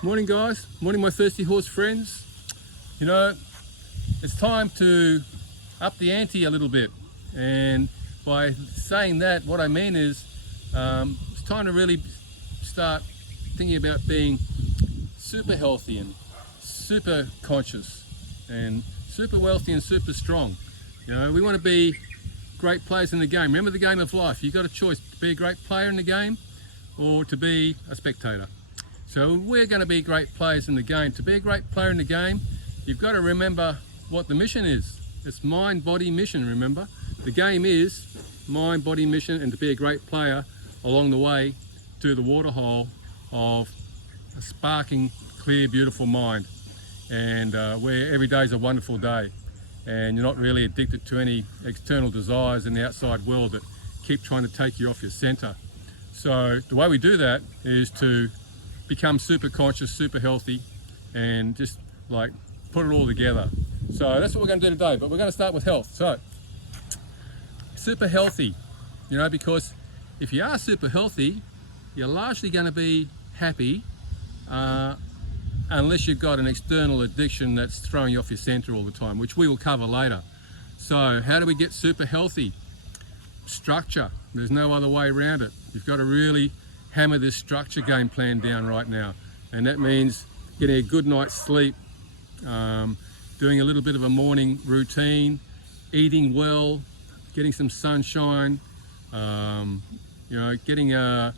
Morning guys, morning my thirsty horse friends. You know, it's time to up the ante a little bit, and by saying that, what I mean is it's time to really start thinking about being super healthy and super conscious and super wealthy and super strong. You know, we want to be great players in the game. Remember the game of life. You've got a choice to be a great player in the game or to be a spectator. So we're going to be great players in the game. To be a great player in the game, you've got to remember what the mission is. It's mind, body, mission, remember? The game is mind, body, mission, and to be a great player along the way to the waterhole of a sparking, clear, beautiful mind. And where every day is a wonderful day. And you're not really addicted to any external desires in the outside world that keep trying to take you off your center. So the way we do that is to become super conscious, super healthy, and just like put it all together. So that's what we're going to do today, but we're going to start with health. So super healthy, you know, because if you are super healthy, you're largely going to be happy unless you've got an external addiction that's throwing you off your center all the time, which we will cover later. So how do we get super healthy? Structure. There's no other way around it. You've got to really hammer this structure game plan down right now, and that means getting a good night's sleep, doing a little bit of a morning routine, eating well, getting some sunshine, you know, getting a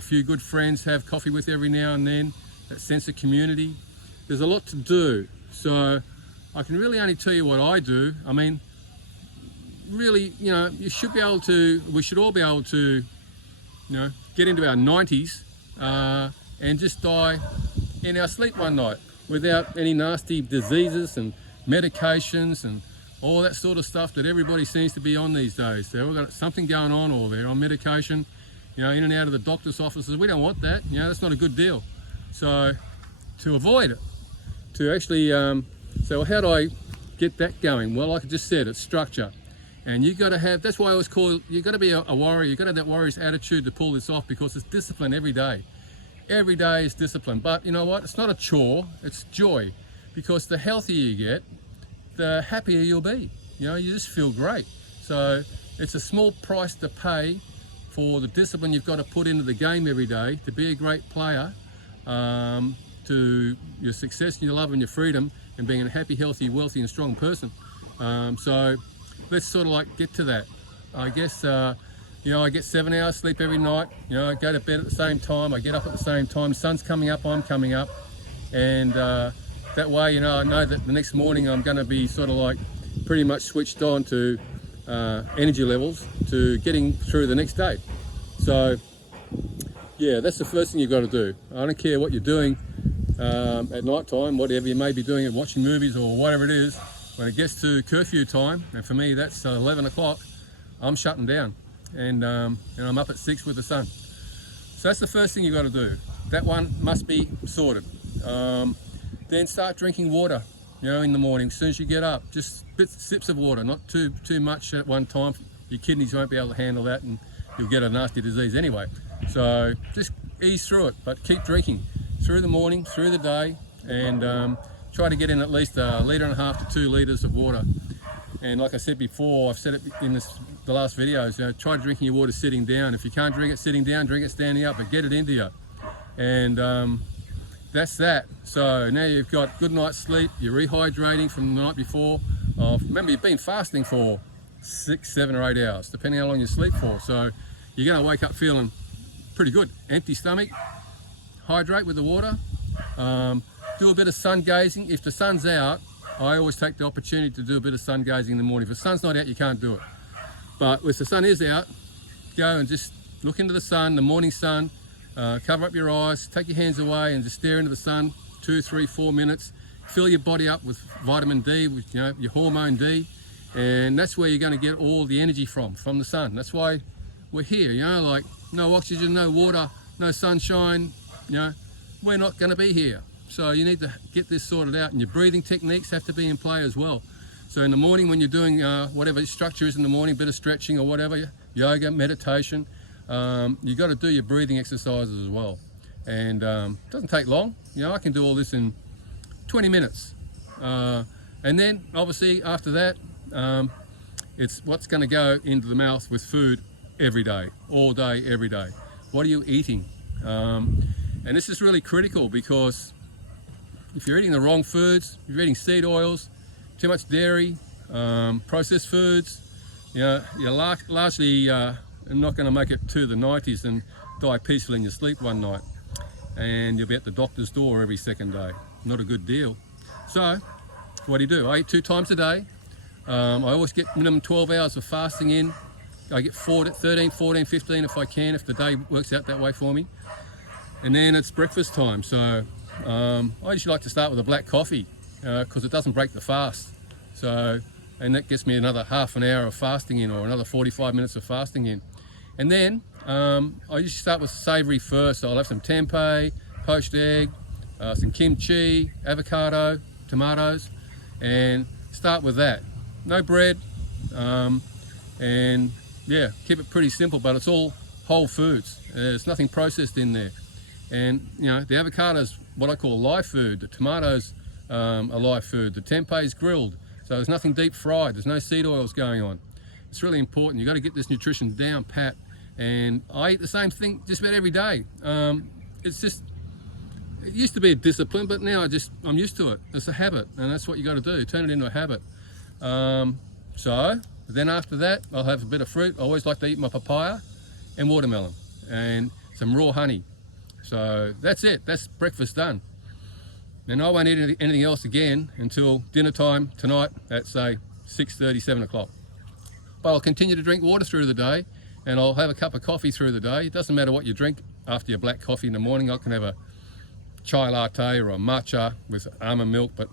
few good friends, have coffee with every now and then, that sense of community. There's a lot to do, so I can really only tell you what I do. I mean, really, you know, we should all be able to, you know, get into our 90s and just die in our sleep one night without any nasty diseases and medications and all that sort of stuff that everybody seems to be on these days. They've all got something going on, or they're on medication, you know, in and out of the doctor's offices. We don't want that, you know, that's not a good deal. So to avoid it, to actually, so how do I get that going? Well, like I just said, it's structure. And you've got to have, that's why I always call, you've got to be a warrior, you've got to have that warrior's attitude to pull this off, because it's discipline every day. Every day is discipline. But you know what? It's not a chore, it's joy. Because the healthier you get, the happier you'll be. You know, you just feel great. So it's a small price to pay for the discipline you've got to put into the game every day to be a great player, to your success and your love and your freedom, and being a happy, healthy, wealthy and strong person. So let's sort of like get to that. I guess, you know, I get 7 hours sleep every night. You know, I go to bed at the same time, I get up at the same time. Sun's coming up, I'm coming up. And that way, you know, I know that the next morning I'm going to be sort of like pretty much switched on to energy levels to getting through the next day. So yeah, that's the first thing you've got to do. I don't care what you're doing at night time, whatever you may be doing, watching movies or whatever it is. When it gets to curfew time, and for me that's 11 o'clock, I'm shutting down, and I'm up at 6 with the sun. So that's the first thing you've got to do. That one must be sorted. Then start drinking water, you know, in the morning. As soon as you get up, just sips of water, not too much at one time. Your kidneys won't be able to handle that, and you'll get a nasty disease anyway. So just ease through it, but keep drinking through the morning, through the day, and try to get in at least 1.5 litres to 2 litres of water. And like I said before, I've said it in the last videos, you know, try drinking your water sitting down. If you can't drink it sitting down, drink it standing up, but get it into you. And that's that. So now you've got good night's sleep, you're rehydrating from the night before. Remember, you've been fasting for 6, 7 or 8 hours, depending how long you sleep for. So you're going to wake up feeling pretty good. Empty stomach, hydrate with the water. Do a bit of sun gazing. If the sun's out, I always take the opportunity to do a bit of sun gazing in the morning. If the sun's not out, you can't do it. But if the sun is out, go and just look into the sun, the morning sun, cover up your eyes, take your hands away and just stare into the sun 2, 3, 4 minutes. Fill your body up with vitamin D, with, you know, your hormone D, and that's where you're going to get all the energy from the sun. That's why we're here, you know, like no oxygen, no water, no sunshine, you know, we're not going to be here. So you need to get this sorted out, and your breathing techniques have to be in play as well. So in the morning when you're doing whatever structure is in the morning, bit of stretching or whatever, yoga, meditation, you've got to do your breathing exercises as well. and it doesn't take long. I can do all this in 20 minutes. And then obviously after that, it's what's going to go into the mouth with food every day, all day, every day. What are you eating? And this is really critical, because if you're eating the wrong foods, if you're eating seed oils, too much dairy, processed foods, you're largely not going to make it to the 90s and die peacefully in your sleep one night. And you'll be at the doctor's door every second day. Not a good deal. So what do? I eat 2 times a day. I always get minimum 12 hours of fasting in. I get 13, 14, 15 if I can, if the day works out that way for me. And then it's breakfast time. So I usually like to start with a black coffee because it doesn't break the fast. And that gets me another half an hour of fasting in, or another 45 minutes of fasting in. And then I usually start with savoury first. So I'll have some tempeh, poached egg, some kimchi, avocado, tomatoes, and start with that. No bread, and yeah, keep it pretty simple, but it's all whole foods. There's nothing processed in there. And the avocado is what I call live food. The tomatoes are live food. The tempeh is grilled, so there's nothing deep fried. There's no seed oils going on. It's really important. You've got to get this nutrition down pat. And I eat the same thing just about every day. It used to be a discipline, but now I'm used to it. It's a habit, and that's what you got to do. Turn it into a habit. So then after that, I'll have a bit of fruit. I always like to eat my papaya and watermelon and some raw honey. So that's it. That's breakfast done. And I won't eat anything else again until dinner time tonight at, say, 6:30, 7 o'clock. But I'll continue to drink water through the day, and I'll have a cup of coffee through the day. It doesn't matter what you drink after your black coffee in the morning. I can have a chai latte or a matcha with almond milk, but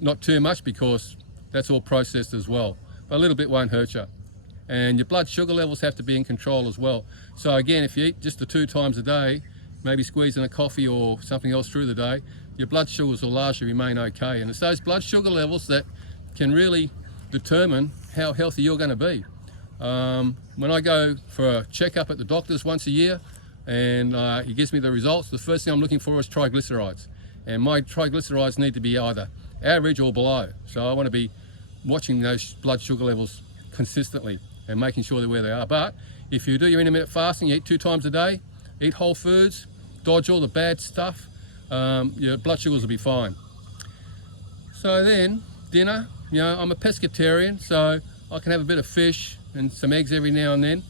not too much, because that's all processed as well. But a little bit won't hurt you. And your blood sugar levels have to be in control as well. So again, if you eat just the 2 times a day, maybe squeeze in a coffee or something else through the day, your blood sugars will largely remain okay. And it's those blood sugar levels that can really determine how healthy you're going to be. When I go for a checkup at the doctor's once a year, and he gives me the results, the first thing I'm looking for is triglycerides. And my triglycerides need to be either average or below. So I want to be watching those blood sugar levels consistently and making sure they're where they are. But if you do your intermittent fasting, you eat 2 times a day, eat whole foods, dodge all the bad stuff, your blood sugars will be fine. So then, dinner, I'm a pescatarian, so I can have a bit of fish and some eggs every now and then.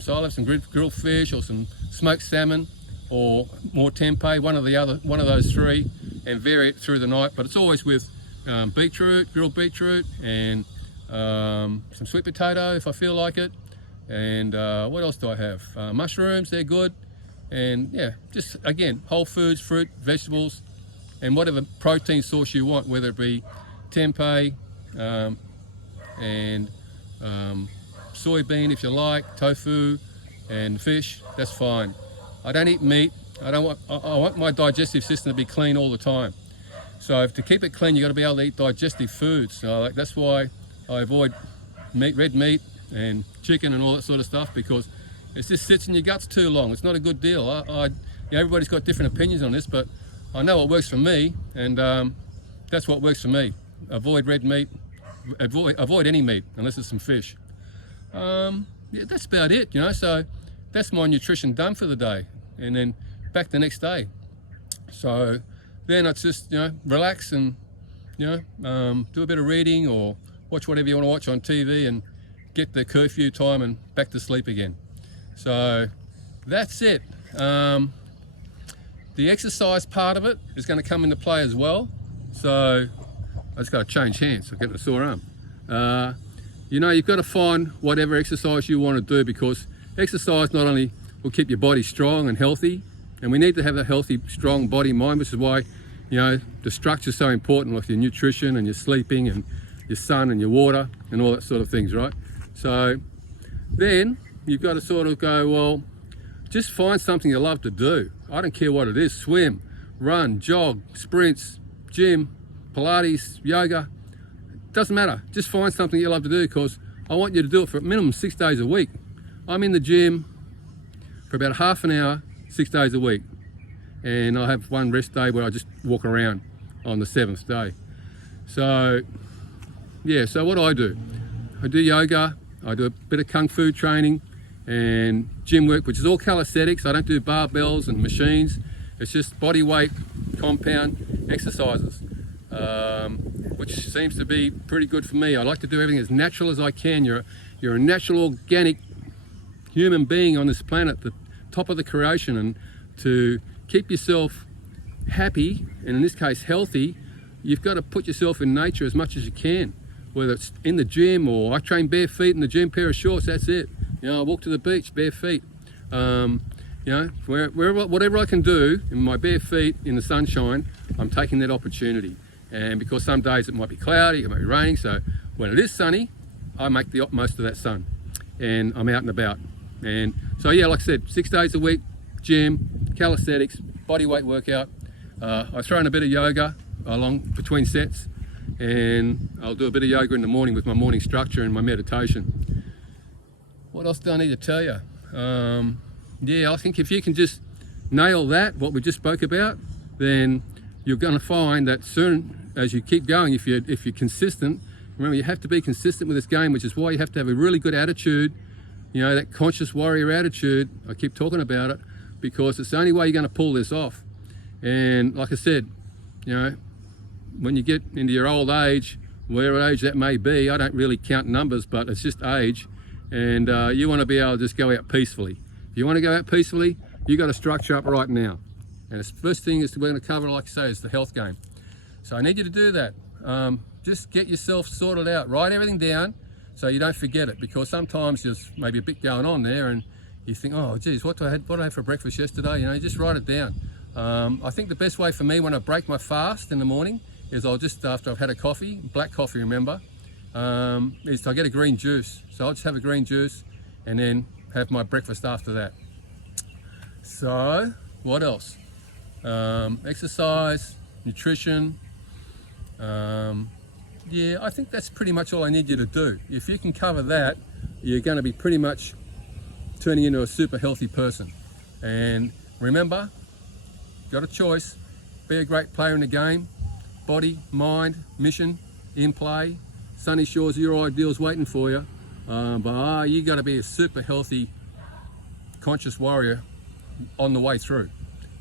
So I'll have some grilled fish or some smoked salmon or more tempeh, one of those 3, and vary it through the night. But it's always with beetroot, grilled beetroot, and some sweet potato if I feel like it. And what else do I have? Mushrooms, they're good. And yeah, just again, whole foods, fruit, vegetables, and whatever protein source you want, whether it be tempeh and soybean if you like, tofu and fish, that's fine. I don't eat meat. I want my digestive system to be clean all the time. So to keep it clean, you've got to be able to eat digestive foods. So that's why I avoid red meat and chicken and all that sort of stuff, because it just sits in your guts too long. It's not a good deal. Everybody's got different opinions on this, but I know what works for me, and that's what works for me. Avoid red meat. Avoid any meat unless it's some fish. Yeah, that's about it, so that's my nutrition done for the day, and then back the next day. So then it's just relax and do a bit of reading or watch whatever you want to watch on TV and get the curfew time and back to sleep again. So that's it. The exercise part of it is going to come into play as well. So I just got to change hands. I'm getting a sore arm. You've got to find whatever exercise you want to do, because exercise not only will keep your body strong and healthy, and we need to have a healthy, strong body mind, which is why, the structure is so important with your nutrition and your sleeping and your sun and your water and all that sort of things, right? So then you've got to sort of go, well, just find something you love to do. I don't care what it is: swim, run, jog, sprints, gym, Pilates, yoga. Doesn't matter. Just find something you love to do, because I want you to do it for a minimum 6 days a week. I'm in the gym for about half an hour, 6 days a week. And I have one rest day where I just walk around on the 7th day. So yeah, so what do? I do yoga, I do a bit of kung fu training and gym work, which is all calisthenics. I don't do barbells and machines. It's just body weight compound exercises, which seems to be pretty good for me. I like to do everything as natural as I can. You're a natural, organic human being on this planet, the top of the creation, and to keep yourself happy, and in this case healthy, you've got to put yourself in nature as much as you can, whether it's in the gym, or I train bare feet in the gym, pair of shorts, that's it. You know, I walk to the beach bare feet. You know, wherever, whatever I can do in my bare feet in the sunshine, I'm taking that opportunity. And because some days it might be cloudy, it might be raining, so when it is sunny, I make the most of that sun, and I'm out and about. And so yeah, like I said, 6 days a week, gym, calisthenics, body weight workout. I throw in a bit of yoga along between sets, and I'll do a bit of yoga in the morning with my morning structure and my meditation. What else do I need to tell you? Yeah, I think if you can just nail that, what we just spoke about, then you're going to find that soon as you keep going, if you're consistent. Remember, you have to be consistent with this game, which is why you have to have a really good attitude, you know, that conscious warrior attitude. I keep talking about it because it's the only way you're going to pull this off. And like I said, you know, when you get into your old age, whatever age that may be, I don't really count numbers, but it's just age, and you want to be able to just go out peacefully. If you want to go out peacefully, you got to structure up right now. And the first thing is we're going to cover, like I say, is the health game. So I need you to do that. Just get yourself sorted out. Write everything down so you don't forget it, because sometimes there's maybe a bit going on there and you think, oh geez, what did I have for breakfast yesterday? You know, just write it down. I think the best way for me when I break my fast in the morning is I'll just, after I've had a coffee, black coffee, remember, is I get a green juice. So I'll just have a green juice and then have my breakfast after that. So what else? Exercise, nutrition. Yeah, I think that's pretty much all I need you to do. If you can cover that, you're going to be pretty much turning into a super healthy person. And remember, got a choice. Be a great player in the game. Body, mind, mission, in play. Sunny shores, your ideals waiting for you. But you got to be a super healthy, conscious warrior on the way through.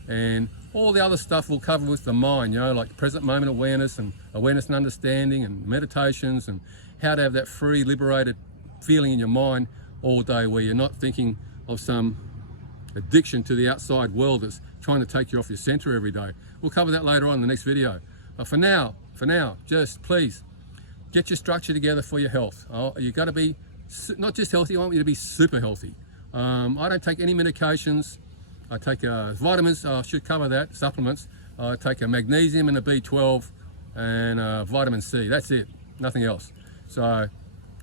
And all the other stuff we'll cover with the mind, you know, like present moment awareness and understanding and meditations, and how to have that free, liberated feeling in your mind all day, where you're not thinking of some addiction to the outside world that's trying to take you off your center every day. We'll cover that later on in the next video. But for now, just please get your structure together for your health. You've got to be not just healthy, I want you to be super healthy. I don't take any medications. I take vitamins, I should cover that, supplements. I take a magnesium and a B12 and vitamin C, that's it, nothing else. So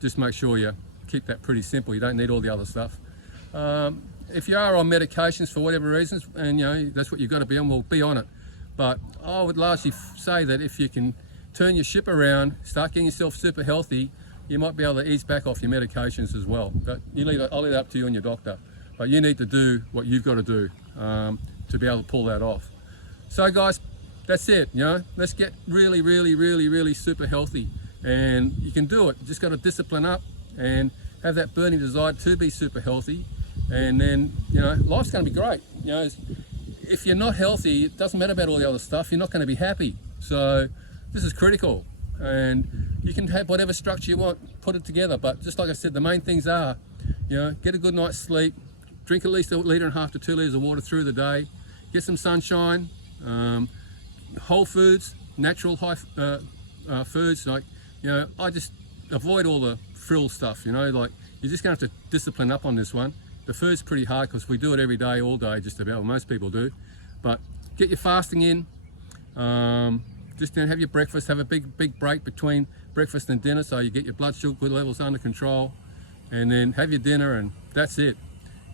just make sure you keep that pretty simple, you don't need all the other stuff. If you are on medications for whatever reasons, and you know, that's what you've got to be on, we'll be on it. But I would largely say that if you can turn your ship around, start getting yourself super healthy, you might be able to ease back off your medications as well. But I'll leave it up to you and your doctor. But you need to do what you've got to do to be able to pull that off. So guys, that's it, you know, let's get really super healthy, and you can do it. You just got to discipline up and have that burning desire to be super healthy, and then, you know, life's going to be great. You know, if you're not healthy, it doesn't matter about all the other stuff, you're not going to be happy. So this is critical, and you can have whatever structure you want, put it together, but just like I said, the main things are, you know, get a good night's sleep, drink at least 1.5 litres to 2 litres of water through the day, get some sunshine, whole foods, natural high foods, like, you know, I just avoid all the frill stuff, you know, like, you're just going to have to discipline up on this one. The food's pretty hard because we do it every day, all day, just about, well, most people do. But get your fasting in, just then have your breakfast, have a big break between breakfast and dinner so you get your blood sugar levels under control, and then have your dinner, and that's it.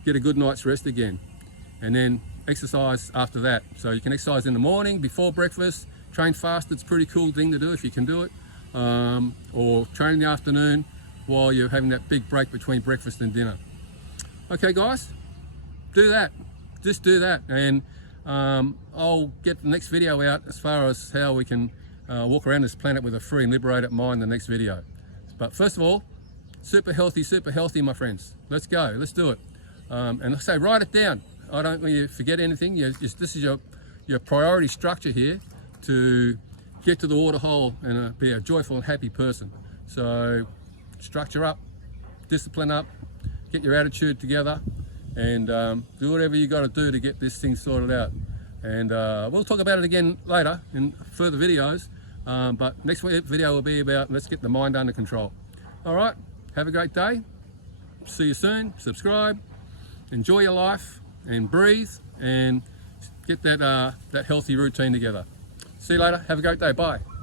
Get a good night's rest again, and then exercise after that. So you can exercise in the morning before breakfast, train fast, it's a pretty cool thing to do if you can do it, or train in the afternoon while you're having that big break between breakfast and dinner. Okay guys, do that. just do that, and I'll get the next video out as far as how we can walk around this planet with a free and liberated mind in the next video. But first of all, super healthy, my friends. Let's go, let's do it. And I say, write it down. I don't want you to forget anything. This is your priority structure here to get to the waterhole and be a joyful and happy person. So structure up, discipline up, get your attitude together, and do whatever you got to do to get this thing sorted out. And we'll talk about it again later in further videos, but next video will be about let's get the mind under control. All right, have a great day. See you soon. Subscribe, enjoy your life, and breathe, and get that healthy routine together. See you later. Have a great day. Bye.